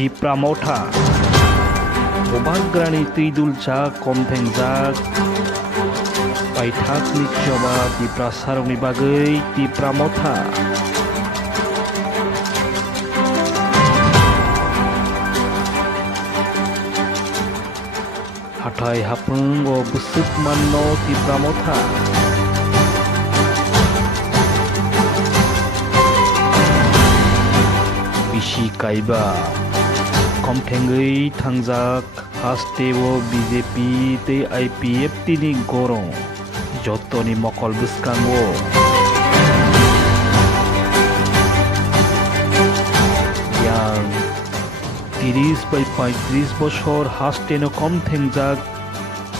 tipra motha obagrani tuiduljak komthengjak paithakni joba tipra sarungni bagwi tipra motha hathai hapung o bwswk manno tipra motha bisi kaiba komthengwi thangjak Haste BJP tei IPF tini gorong jotoni mokol bwskango yang 30 by 35 boshor Haste no komthengjak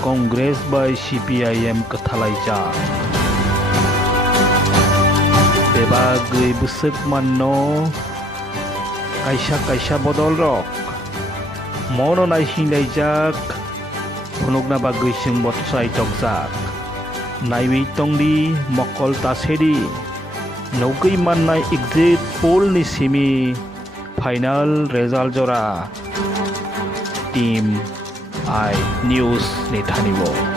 Congress by CPIM kathalaijak bebagwi bwswk manno kaisa bodol rok mono naisinglaijak phunukna bagwi sing botsai tokjak naiwi tongdi mokol tasedi nogui mannai exit poll ni simi final result jora team I news ni thanibo